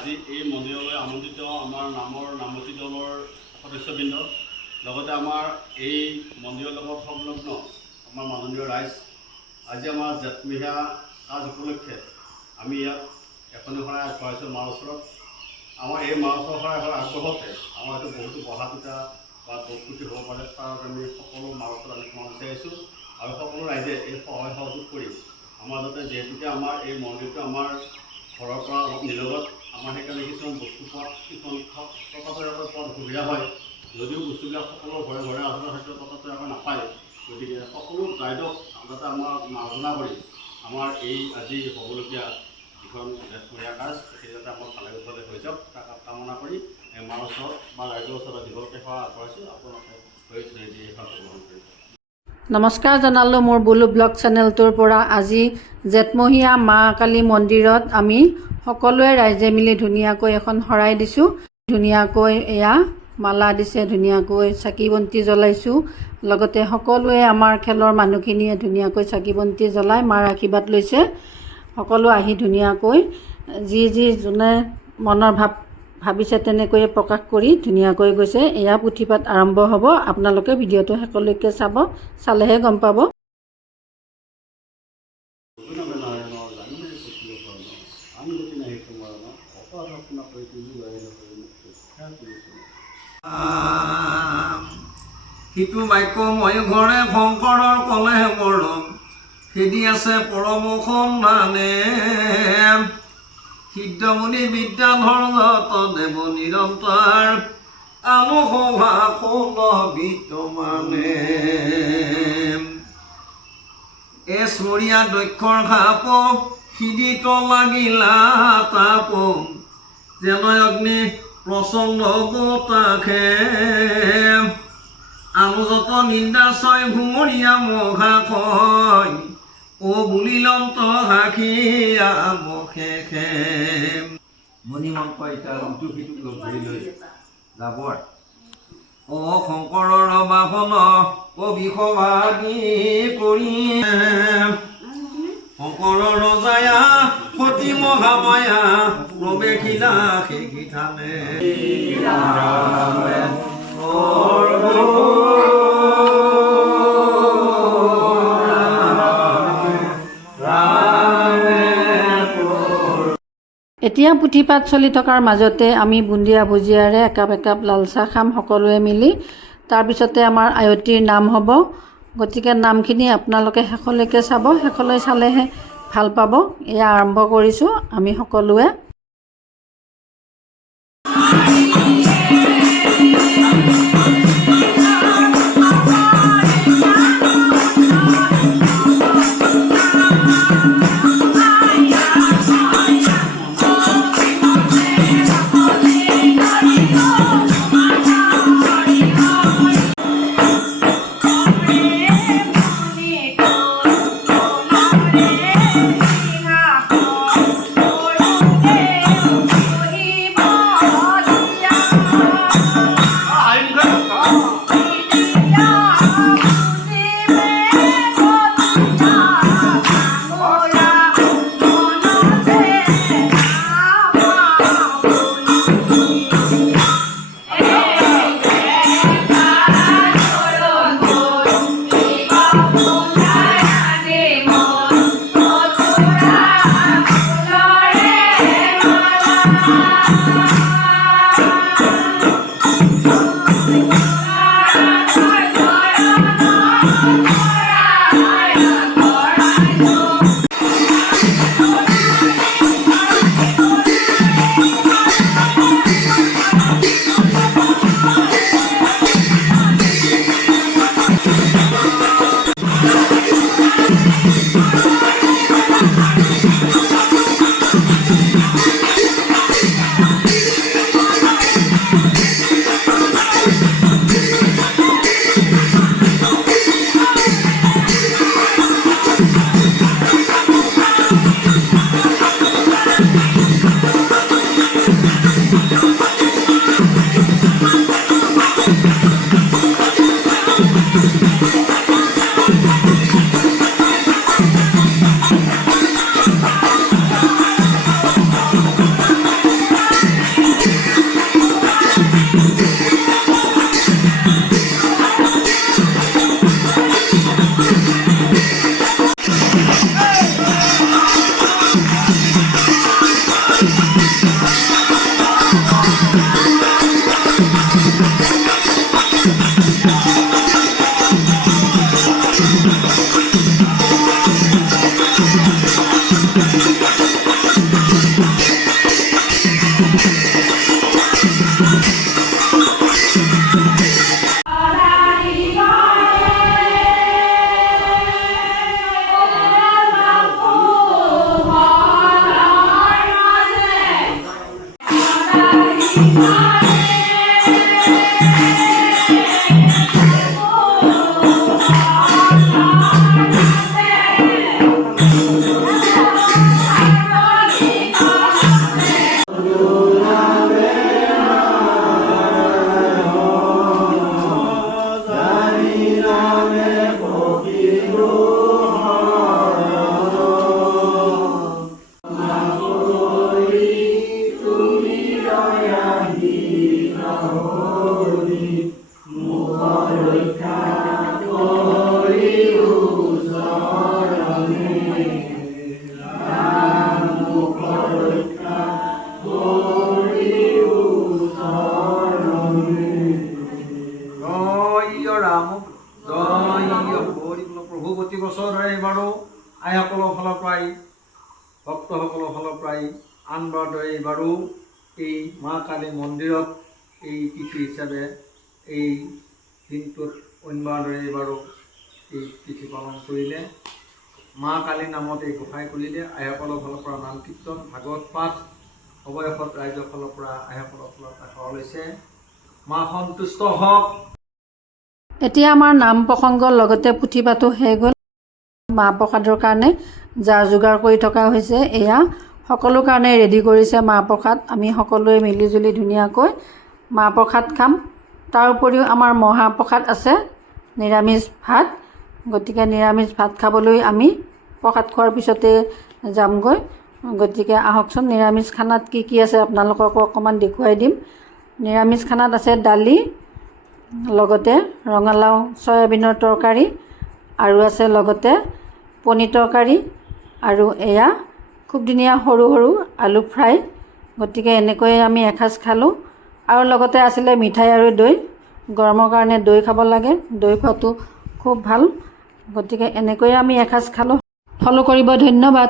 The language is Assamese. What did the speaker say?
আজি এই মন্দিৰলৈ আমন্ত্ৰিত আমাৰ নামতি দলৰ সদস্যবৃন্দ, লগতে আমাৰ এই মন্দিৰৰ লগত সংলগ্ন আমাৰ মাননীয় ৰাইজ, আজি আমাৰ জেঠমহীয়া কাজ উপলক্ষে আমি ইয়াত এখনি শৰাই আগবঢ়াইছোঁ মাৰ ওচৰত। আমাৰ এই মাৰ ওচৰৰ শৰাই আগবঢ়াওঁতে আমাৰ এইটো বহুতো বহা পিঠা বা প্ৰস্তুতি হ'ব পাৰে, তাৰ আমি সকলো মাৰ ওচৰত আমি ক্ষমা বিচাৰিছোঁ আৰু সকলো ৰাইজে এই সহায় সহযোগ কৰি আমাৰ যাতে যিহেতুকে আমাৰ এই মন্দিৰটো আমাৰ ঘৰৰ পৰা অলপ নিলগত, আমাৰ সেইকাৰণে কিছুমান বস্তু পোৱাত কিছুমান ততাতৈয়াকৈ পোৱাত অসুবিধা হয়। যদিও বস্তুবিলাক সকলো ঘৰে ঘৰে আছে হয়তো ততাতৈয়াকৈ নাপায়, গতিকে সকলো ৰাইজক যাতে আমাৰ আলোচনা কৰি আমাৰ এই আজি হ'বলগীয়া যিখন জেঠমহীয়া কাজ সেই যাতে আমাৰ ভালে কুশলে হৈ যাওক তাক কামনা কৰি মাৰ ওচৰত বা ৰাইজৰ ওচৰত দীঘলকৈ সেৱা আগবঢ়াইছোঁ। আপোনালোকে হৈ দিয়ে এইখন গ্ৰহণ কৰিব। নমস্কাৰ জনালোঁ মোৰ বুলু ব্লগ চেনেলটোৰ পৰা। আজি জেঠমহীয়া মা কালী মন্দিৰত আমি সকলোৱে ৰাইজে মিলি ধুনীয়াকৈ এখন শৰাই দিছোঁ। ধুনীয়াকৈ এয়া মালা দিছে, ধুনীয়াকৈ চাকি বন্তি জ্বলাইছোঁ। লগতে সকলোৱে আমাৰ খেলৰ মানুহখিনিয়ে ধুনীয়াকৈ চাকি বন্তি জ্বলাই মাৰ আশীৰ্বাদ লৈছে। সকলো আহি ধুনীয়াকৈ যোনে মনৰ ভাবিছে তেনেকৈয়ে প্ৰকাশ কৰি ধুনীয়াকৈ গৈছে। এয়া পুথিপাঠ আৰম্ভ হ'ব। আপোনালোকে ভিডিঅ'টো শেষলৈকে চাব, চালেহে গম পাব। সিটো বাক্য মই ঘৰে শংকৰৰ কলেহে বৰণ খেদি আছে পৰম সন্ধানে। সিদ্ধমুনি বিদ্যাধৰ যত দেৱ নিৰন্তৰ আনুসভা বিদ্যমানে। এচমৰীয়া দক্ষৰ খাপ সিদিত লাগিলা তাপ যেন অগ্নি প্ৰচণ্ড বতাহে। আনুযত নিন্দা ছয় ঘুমৰীয়া মঘা কয় ও বুলিলন্ত সাক্ষীয়া মখে। মণিমন্ত এতিয়া ইটো সিটোক লগ ধৰি লৈ যাব। অ শংকৰৰ বাহন অভিসভাদি কৰি শংকৰৰ ৰজায়া সতী মহামায়া প্ৰৱেশিলা সেই থানে। এতিয়া পুথিপাঠ চলি থকাৰ মাজতে আমি বুন্দিয়া ভুজিয়াৰে একাপ একাপ লাল চাহ খাম সকলোৱে মিলি। তাৰপিছতে আমাৰ আয়তীৰ নাম হ'ব। গতিকে নামখিনি আপোনালোকে শেষলৈকে চাব, শেষলৈ চালেহে ভাল পাব। এয়া আৰম্ভ কৰিছোঁ আমি সকলোৱে। প্ৰভু প্ৰতি বছৰ ধৰে এইবাৰো আইসকলৰ ফালৰ পৰাই ভক্তসকলৰ ফালৰ পৰাই আনবাৰৰ দৰে এইবাৰো এই মা কালী মন্দিৰত এই তিথি হিচাপে এই দিনটোত অন্যবাৰৰ দৰে এইবাৰো এই তিথি পালন কৰিলে। মা কালীৰ নামত এই গোসাঁই কৰিলে। আইসকলৰ ফালৰ পৰা নাম কীৰ্তন ভাগৱত পাঠ অৱশেষত ৰাইজৰ ফালৰ পৰা আইসকলৰ ফালৰ পৰা সেৱা লৈছে। মা সন্তুষ্ট হওক। এতিয়া আমাৰ নাম প্ৰসংগৰ লগতে পুথি পাতো শেষ গ'ল। মাহ প্ৰসাদৰ কাৰণে যাৰ যোগাৰ কৰি থকা হৈছে, এয়া সকলো কাৰণে ৰেডি কৰিছে মাহ প্ৰসাদ। আমি সকলোৱে মিলিজুলি ধুনীয়াকৈ মাহ প্ৰসাদ খাম। তাৰ উপৰিও আমাৰ মহাপ্ৰসাদ আছে, নিৰামিষ ভাত। গতিকে নিৰামিষ ভাত খাবলৈ আমি প্ৰসাদ খোৱাৰ পিছতে যামগৈ। গতিকে আহকচোন, নিৰামিষ খানাত কি কি আছে আপোনালোককো অকণমান দেখুৱাই দিম। নিৰামিষ খানাত আছে দালি, লগতে ৰঙালাও চয়াবিনৰ তৰকাৰী, আৰু আছে লগতে পনীৰ তৰকাৰী, আৰু এয়া খুব ধুনীয়া সৰু সৰু আলু ফ্ৰাই। গতিকে এনেকৈয়ে আমি এসাঁজ খালোঁ। আৰু লগতে আছিলে মিঠাই আৰু দৈ। গৰমৰ কাৰণে দৈ খাব লাগে, দৈ খোৱাটো খুব ভাল। গতিকে এনেকৈয়ে আমি এসাঁজ খালোঁ। ফ'ল' কৰিব, ধন্যবাদ।